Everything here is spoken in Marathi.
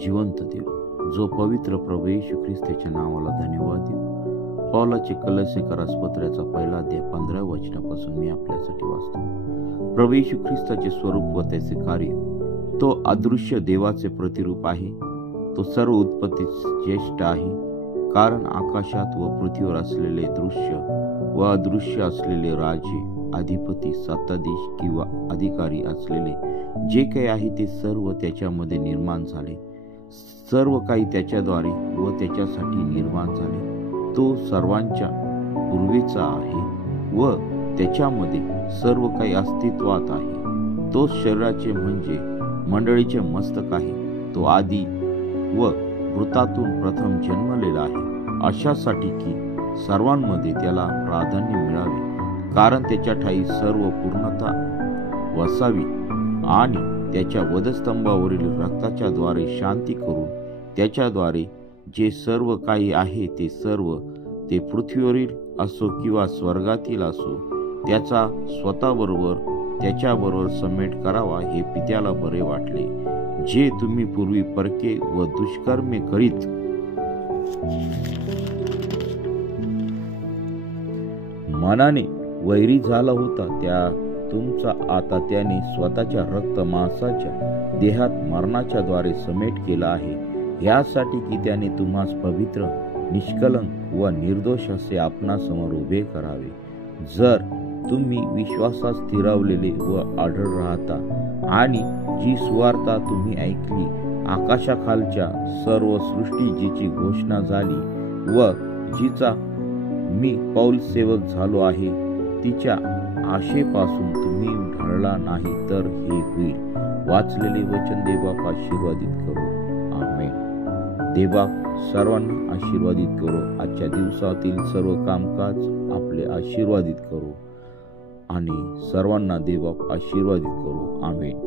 जिवंत देव, जो पवित्र प्रभू येशू ख्रिस्ताच्या नावाला धन्यवाद देऊ। पौलाचे कलसीकरास पत्राचा पहिला अध्याय 15 वचनापासून मी आपल्यासाठी वाचतो। प्रभू येशू ख्रिस्ताचे स्वरूप व त्याचे कार्य, तो अदृश्य देवाचे प्रतिरूप आहे। तो सर्व उत्पत्तीस ज्येष्ठ आहे, कारण आकाशात व पृथ्वीवर असलेले दृश्य व अदृश्य असलेले राजे, अधिपती, सत्ताधीश किंवा अधिकारी असलेले जे काही आहे ते सर्व त्याच्यामध्ये निर्माण झाले। सर्व काही त्याच्याद्वारे व त्याच्यासाठी निर्माण झाले। तो सर्वांच्या पूर्वीचा आहे व त्याच्यामध्ये सर्व काही अस्तित्वात आहे। तो शरीराचे म्हणजे मंडळीचे मस्तक आहे। तो आदी व मृतातून प्रथम जन्मलेला आहे, अशासाठी की सर्वांमध्ये त्याला प्राधान्य मिळावे, कारण त्याच्या ठायी सर्व पूर्णता वसावी। आणि त्याच्या वधस्तंभावरील रक्ताच्या द्वारे शांती करून त्याच्याद्वारे जे सर्व काही आहे ते सर्व, ते पृथ्वीवरील असो किंवा स्वर्गातील असो, त्याचा स्वतःबरोबर त्याच्याबरोबर समेट करावा, हे पित्याला बरे वाटले। जे तुम्ही पूर्वी परके व दुष्कर्मे करीत मनाने वैरी झाला होता, त्या तुमचा आता त्याने स्वतःच्या रक्त मांसाच्या देहात मरणाच्या द्वारे समेट केला आहे, यासाठी की त्याने तुम्हास पवित्र, निष्कलंक व निर्दोष असे आपणासमोर उभे करावे। जर तुम्ही विश्वासात स्थिरावलेले व अढळ राहता आणि जी सुवार्ता तुम्ही ऐकली, आकाशाखालच्या सर्व सृष्टी जिची घोषणा झाली व जिचा मी पौल सेवक झालो आहे, तिच्या आशेपासून तुम्ही ढळला नाही, तर हे होईल। वाचलेले वचन देवबाप आशीर्वादित करो, आमेन। देवबाप सर्वांना आशीर्वादित करो। आजच्या दिवसातील सर्व कामकाज आपले आशीर्वादित करो आणि सर्वांना देवबाप आशीर्वादित करो, आमेन।